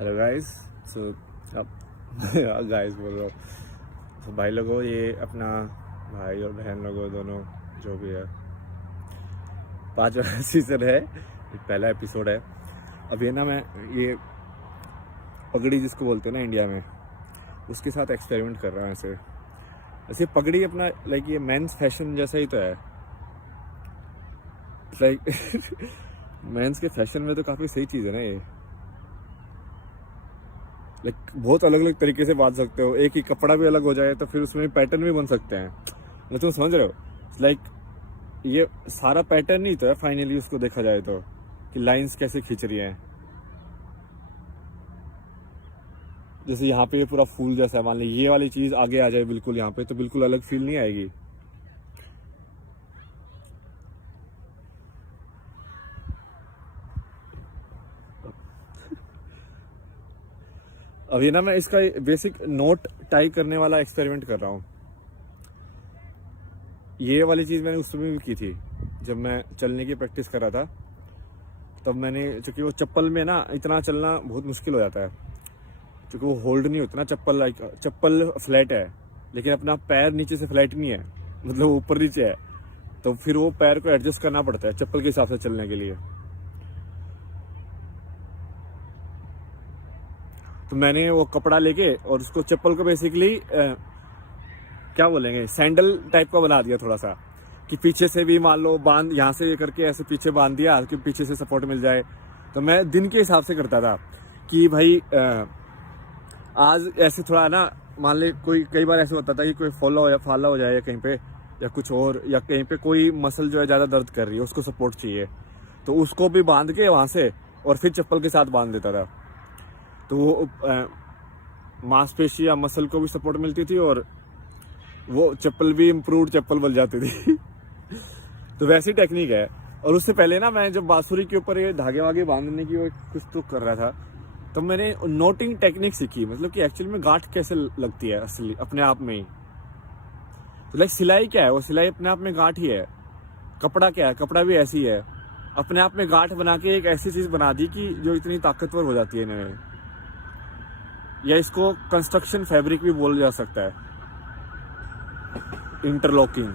Hello guys. सो अब guys बोल रहा हूँ। तो भाई लोगों, ये अपना भाई और बहन लोगों दोनों जो भी है 5वां सीजन है, ये पहला एपिसोड है। अब ये ना मैं ये पगड़ी जिसको बोलते हैं ना इंडिया में, उसके साथ एक्सपेरिमेंट कर रहा हूँ। ऐसे ऐसे पगड़ी अपना लाइक ये मेंस फैशन जैसा ही तो है। लाइक मेंस के फैशन में तो काफ़ी सही चीज़ है ना ये। लाइक बहुत अलग अलग तरीके से बांध सकते हो, एक ही कपड़ा भी अलग हो जाए तो फिर उसमें पैटर्न भी बन सकते हैं। मतलब तुम समझ रहे हो, लाइक ये सारा पैटर्न ही तो है फाइनली उसको देखा जाए तो, कि लाइंस कैसे खींच रही हैं। जैसे यहाँ पे ये पूरा फूल जैसा है, मान ली ये वाली चीज़ आगे आ जाए बिल्कुल यहाँ पे, तो बिल्कुल अलग फील नहीं आएगी। अभी ना मैं इसका बेसिक नोट टाई करने वाला एक्सपेरिमेंट कर रहा हूँ। ये वाली चीज़ मैंने उस समय भी की थी जब मैं चलने की प्रैक्टिस कर रहा था। तब मैंने, चूँकि वो चप्पल में ना इतना चलना बहुत मुश्किल हो जाता है, क्योंकि वो होल्ड नहीं होता ना चप्पल। लाइक चप्पल फ्लैट है लेकिन अपना पैर नीचे से फ्लैट नहीं है, मतलब ऊपर नीचे है। तो फिर वो पैर को एडजस्ट करना पड़ता है चप्पल के हिसाब से चलने के लिए। तो मैंने वो कपड़ा लेके और उसको चप्पल को बेसिकली क्या बोलेंगे, सैंडल टाइप का बना दिया थोड़ा सा, कि पीछे से भी मान लो बांध, यहाँ से करके ऐसे पीछे बांध दिया कि पीछे से सपोर्ट मिल जाए। तो मैं दिन के हिसाब से करता था कि भाई आज ऐसे थोड़ा ना, मान ले कोई कई बार ऐसे होता था कि कोई फाला हो जाए या कहीं पे, या कुछ और, या कहीं पे कोई मसल जो है ज़्यादा दर्द कर रही है, उसको सपोर्ट चाहिए, तो उसको भी बांध के वहाँ से और फिर चप्पल के साथ बांध देता था। तो वो मांसपेशी या मसल को भी सपोर्ट मिलती थी और वो चप्पल भी इम्प्रूव्ड चप्पल बन जाती थी। तो वैसी टेक्निक है। और उससे पहले ना मैं जब बांसुरी के ऊपर ये धागे वागे बांधने की वो कुछ तो कर रहा था, तो मैंने नोटिंग टेक्निक सीखी, मतलब कि एक्चुअली में गांठ कैसे लगती है असली अपने आप में ही। तो लाइक सिलाई क्या है, वो सिलाई अपने आप में गांठ ही है। कपड़ा क्या है, कपड़ा भी ऐसी है, अपने आप में गांठ बना के एक ऐसी चीज़ बना दी कि जो इतनी ताकतवर हो जाती है इन्हें। या इसको कंस्ट्रक्शन फैब्रिक भी बोला जा सकता है, इंटरलॉकिंग।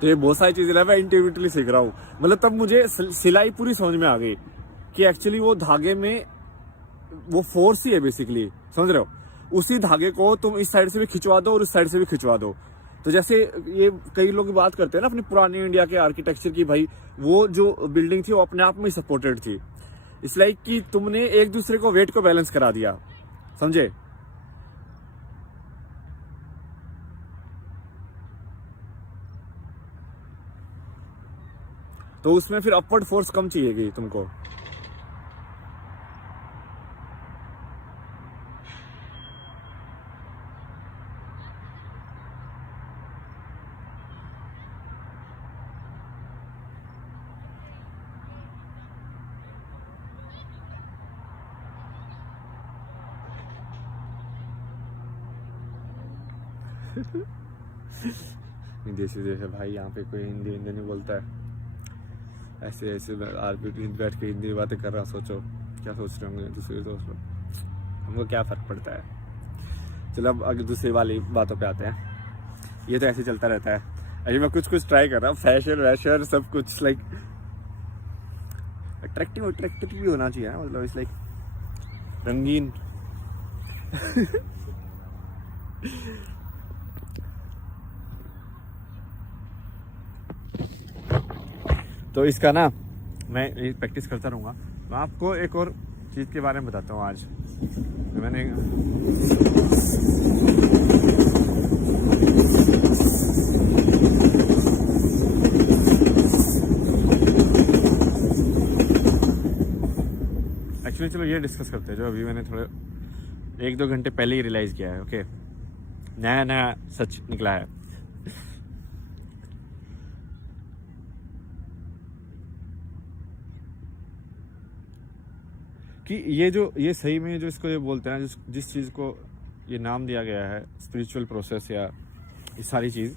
तो ये बहुत सारी चीजें मैं इंडिविजुअली सीख रहा हूँ। मतलब तब मुझे सिलाई पूरी समझ में आ गई कि एक्चुअली वो धागे में वो फोर्स ही है बेसिकली, समझ रहे हो। उसी धागे को तुम इस साइड से भी खिंचवा दो और इस साइड से भी खिंचवा दो। तो जैसे ये कई लोग बात करते हैं ना अपनी पुरानी इंडिया के आर्किटेक्चर की, भाई वो जो बिल्डिंग थी वो अपने आप में सपोर्टेड थी। इट्स लाइक कि तुमने एक दूसरे को वेट को बैलेंस करा दिया, समझे। तो उसमें फिर अपवर्ड फोर्स कम चाहिएगी तुमको। देसी देश है भाई, यहाँ पे कोई हिंदी हिंदी नहीं बोलता है। ऐसे ऐसे आरपी बैठ के हिंदी बातें कर रहा, सोचो क्या सोच रहे होंगे दूसरे दोस्त लोग, हमको क्या फ़र्क पड़ता है। चलो अब आगे दूसरी वाली बातों पे आते हैं। ये तो ऐसे चलता रहता है। अभी मैं कुछ कुछ ट्राई कर रहा हूँ, फैशन वैशन सब कुछ, लाइक अट्रैक्टिव अट्रैक्टिव भी होना चाहिए ना, मतलब इस लाइक रंगीन। तो इसका ना मैं प्रैक्टिस करता रहूँगा। मैं आपको एक और चीज़ के बारे में बताता हूँ आज। मैंने एक्चुअली, चलो ये डिस्कस करते हैं जो अभी मैंने थोड़े 1-2 घंटे पहले ही रियलाइज़ किया है। ओके, नया नया सच निकला है। कि ये सही में जो इसको ये बोलते हैं, जिस चीज़ को ये नाम दिया गया है स्पिरिचुअल प्रोसेस या ये सारी चीज़,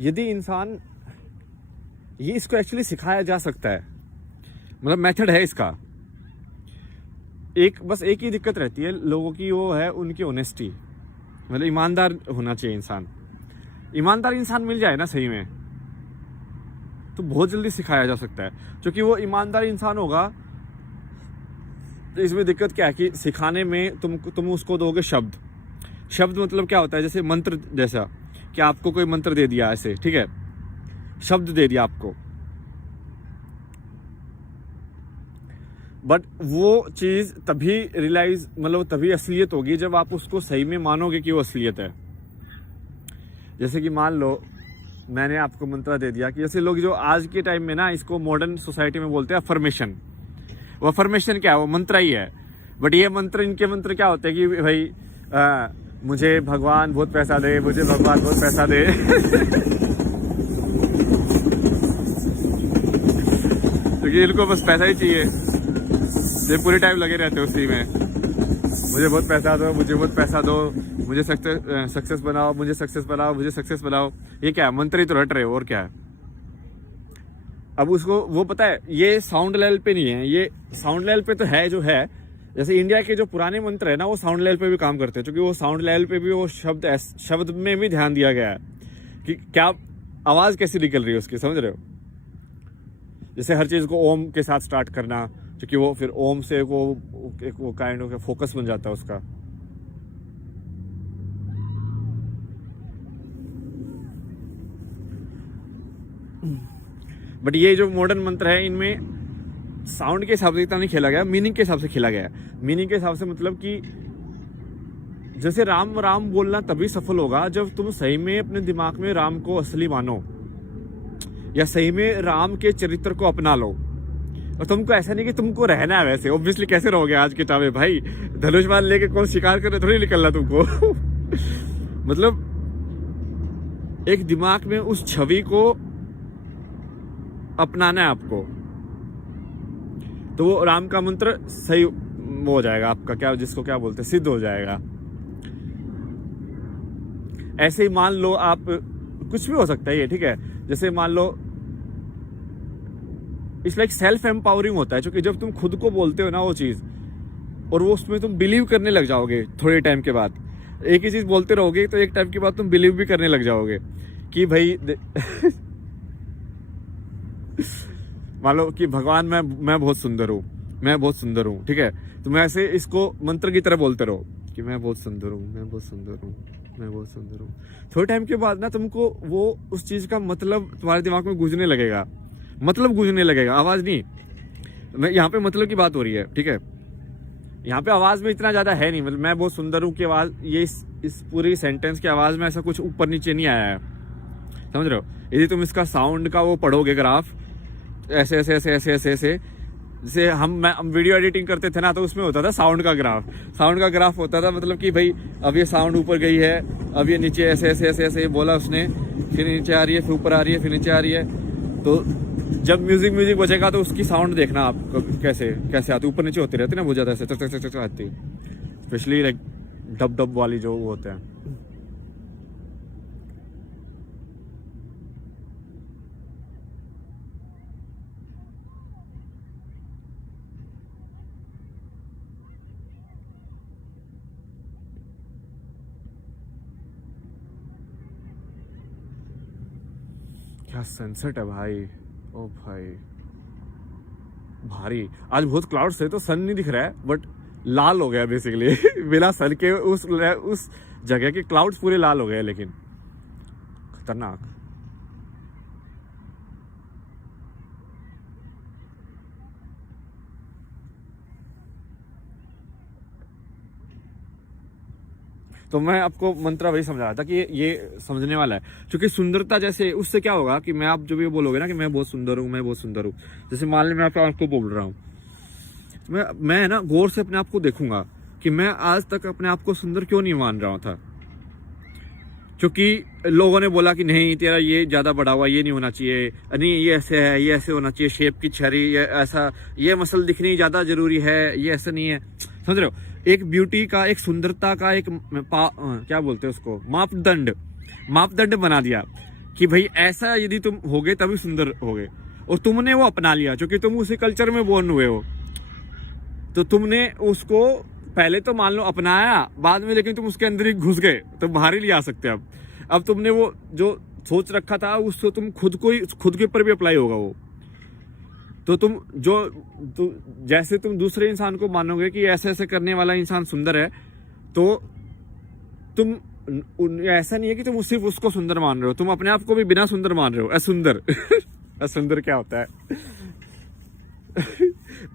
यदि इंसान ये इसको एक्चुअली सिखाया जा सकता है, मतलब मेथड है इसका। बस एक ही दिक्कत रहती है लोगों की, वो है उनकी ऑनेस्टी, मतलब ईमानदार होना चाहिए इंसान। ईमानदार इंसान मिल जाए ना सही में, तो बहुत जल्दी सिखाया जा सकता है, क्योंकि वो ईमानदार इंसान होगा। तो इसमें दिक्कत क्या है कि सिखाने में तुम उसको दोगे शब्द मतलब क्या होता है, जैसे मंत्र जैसा, कि आपको कोई मंत्र दे दिया ऐसे, ठीक है, शब्द दे दिया आपको, बट वो चीज़ तभी रियलाइज, मतलब तभी असलियत होगी जब आप उसको सही में मानोगे कि वो असलियत है। जैसे कि मान लो मैंने आपको मंत्र दे दिया, कि जैसे लोग जो आज के टाइम में ना इसको मॉडर्न सोसाइटी में बोलते हैं अफर्मेशन। वो अफर्मेशन क्या है, वो मंत्र ही है, बट ये मंत्र, इनके मंत्र क्या होते हैं कि भाई मुझे भगवान बहुत पैसा दे, मुझे भगवान बहुत पैसा दे क्योंकि इनको बस पैसा ही चाहिए, ये पूरे टाइम लगे रहते हैं उसी में, मुझे बहुत पैसा दो, मुझे बहुत पैसा दो, मुझे सक्सेस बनाओ, मुझे सक्सेस बनाओ, मुझे सक्सेस बनाओ। ये क्या है, मंत्र ही तो रट रहे हो, और क्या है। अब उसको वो पता है ये साउंड लेवल पे नहीं है, ये साउंड लेवल पे तो है जो है। जैसे इंडिया के जो पुराने मंत्र है ना, वो साउंड लेवल पे भी काम करते हैं, क्योंकि वो साउंड लेवल पे भी वो शब्द में भी ध्यान दिया गया है कि क्या आवाज़ कैसी निकल रही है उसकी, समझ रहे हो। जैसे हर चीज़ को ओम के साथ स्टार्ट करना, क्योंकि वो फिर ओम से वो काइंड ऑफ फोकस बन जाता है उसका। बट ये जो मॉडर्न मंत्र है, इनमें साउंड के हिसाब से इतना नहीं खेला गया, मीनिंग के हिसाब से खेला गया। मीनिंग के हिसाब से मतलब कि जैसे राम राम बोलना तभी सफल होगा जब तुम सही में अपने दिमाग में राम को असली मानो, या सही में राम के चरित्र को अपना लो। और तुमको ऐसा नहीं कि तुमको रहना है वैसे, ऑब्वियसली कैसे रहोगे आज के टाइम में भाई, धनुष बाण लेके कौन शिकार करने थोड़ी निकलना तुमको मतलब एक दिमाग में उस छवि को अपनाना है आपको, तो वो राम का मंत्र सही हो जाएगा आपका, क्या जिसको क्या बोलते हैं, सिद्ध हो जाएगा। ऐसे ही मान लो आप, कुछ भी हो सकता है ये, ठीक है। जैसे मान लो इट्स लाइक सेल्फ एम्पावरिंग होता है, क्योंकि जब तुम खुद को बोलते हो ना वो चीज़, और वो उसमें तुम बिलीव करने लग जाओगे थोड़े टाइम के बाद। एक ही चीज़ बोलते रहोगे तो एक टाइम के बाद तुम बिलीव भी करने लग जाओगे कि भाई मान लो कि भगवान मैं बहुत सुंदर हूँ, मैं बहुत सुंदर हूँ, ठीक है। तो मैं ऐसे इसको मंत्र की तरह बोलते रहो कि मैं बहुत सुंदर हूँ, मैं बहुत सुंदर हूँ, मैं बहुत सुंदर हूँ। थोड़े टाइम के बाद ना तुमको वो उस चीज़ का मतलब तुम्हारे दिमाग में गूंजने लगेगा, मतलब गूंजने लगेगा, आवाज़ नहीं। मैं यहाँ पे मतलब की बात हो रही है, ठीक है। यहाँ पे आवाज़ में इतना ज़्यादा है नहीं, मतलब मैं बहुत सुंदर हूँ की आवाज़, ये इस पूरी सेंटेंस की आवाज़ में ऐसा कुछ ऊपर नीचे नहीं आया है, समझ रहे हो। यदि तुम इसका साउंड का वो पढ़ोगे ग्राफ, ऐसे ऐसे ऐसे ऐसे ऐसे ऐसे, जैसे हम वीडियो एडिटिंग करते थे ना, तो उसमें होता था साउंड का ग्राफ होता था, मतलब कि भाई अब ये साउंड ऊपर गई है, अब ये नीचे ऐसे ऐसे ऐसे ऐसे बोला उसने, फिर नीचे आ रही है, फिर ऊपर आ रही है, फिर नीचे आ रही है। तो जब म्यूजिक बजेगा तो उसकी साउंड देखना आप कैसे आती, ऊपर नीचे होती रहती ना, बहुत ज़्यादा ऐसे चक चक चक आती, स्पेशली लाइक डब वाली जो वो होते हैं। क्या सनसेट है भाई, ओ भाई भारी। आज बहुत क्लाउड्स है तो सन नहीं दिख रहा है, बट लाल हो गया बेसिकली बिना सन के उस जगह के क्लाउड्स पूरे लाल हो गए, लेकिन खतरनाक। तो मैं आपको मंत्र वही समझा रहा था कि ये समझने वाला है, क्योंकि सुंदरता जैसे उससे क्या होगा कि मैं आप जब ये बोलोगे ना कि मैं बहुत सुंदर हूँ, मैं बहुत सुंदर हूँ, जैसे मान ली मैं आपको बोल रहा हूँ, मैं ना गौर से अपने आप को देखूंगा कि मैं आज तक अपने आप को सुंदर क्यों नहीं मान रहा था, क्योंकि लोगों ने बोला कि नहीं तेरा ये ज़्यादा बड़ा हुआ, ये नहीं होना चाहिए, नहीं ये ऐसे है, ये ऐसे होना चाहिए, शेप की छरी, ये ऐसा, ये मसल दिखनी ज़्यादा ज़रूरी है, ये ऐसा नहीं है। समझ रहे हो, एक ब्यूटी का, एक सुंदरता का एक क्या बोलते हैं उसको, मापदंड बना दिया कि भाई ऐसा यदि तुम होगे तभी सुंदर होगे। और तुमने वो अपना लिया क्योंकि तुम उसी कल्चर में बोर्न हुए हो, तो तुमने उसको पहले तो मान लो अपनाया, बाद में लेकिन तुम उसके अंदर ही घुस गए, तो बाहर ही नहीं आ सकते। अब तुमने वो जो सोच रखा था उसको तुम खुद के ऊपर भी अप्लाई होगा वो। तो जैसे तुम दूसरे इंसान को मानोगे कि ऐसे ऐसे करने वाला इंसान सुंदर है, तो तुम ऐसा नहीं है कि तुम सिर्फ उसको सुंदर मान रहे हो, तुम अपने आप को भी बिना सुंदर मान रहे हो, असुंदर। असुंदर क्या होता है?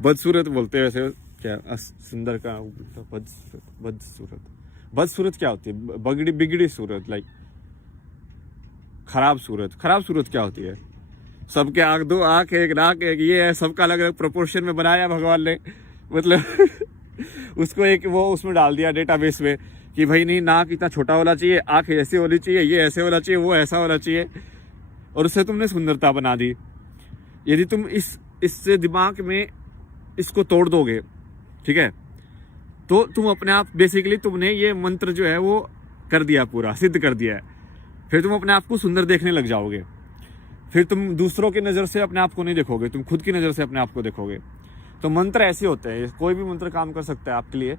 बदसूरत बोलते हैं वैसे, क्या सुंदर का बदसूरत क्या होती है? बिगड़ी सूरत, लाइक खराब सूरत क्या होती है? सबके आंख, दो आंख, एक नाक, एक ये है, सबका अलग अलग प्रोपोर्शन में बनाया भगवान ने, मतलब उसको एक वो उसमें डाल दिया डेटाबेस में कि भाई नहीं, नाक इतना छोटा होना चाहिए, आंख ऐसी होनी चाहिए, ये ऐसे होना चाहिए, वो ऐसा होना चाहिए, और उससे तुमने सुंदरता बना दी। यदि तुम इससे दिमाग में इसको तोड़ दोगे, ठीक है, तो तुम अपने आप बेसिकली तुमने ये मंत्र जो है वो कर दिया, पूरा सिद्ध कर दिया है। फिर तुम अपने आप को सुंदर देखने लग जाओगे, फिर तुम दूसरों की नज़र से अपने आप को नहीं देखोगे, तुम खुद की नज़र से अपने आप को देखोगे। तो मंत्र ऐसे होते हैं, कोई भी मंत्र काम कर सकता है आपके लिए।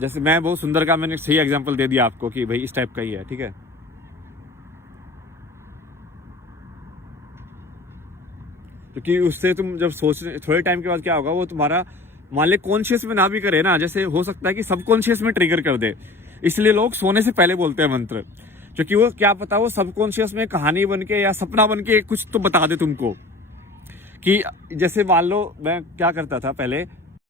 जैसे मैं बहुत सुंदर का मैंने सही एग्जांपल दे दिया आपको कि भाई इस टाइप का ही है, ठीक है। क्योंकि उससे तुम जब सोचने थोड़े टाइम के बाद क्या होगा, वो तुम्हारा मान ले कॉन्शियस में ना भी करे ना, जैसे हो सकता है कि सबकॉन्शियस में ट्रिगर कर दे। इसलिए लोग सोने से पहले बोलते हैं मंत्र, क्योंकि वो क्या पता वो सबकॉन्शियस में कहानी बन के या सपना बन के कुछ तो बता दे तुमको। कि जैसे मान लो मैं क्या करता था पहले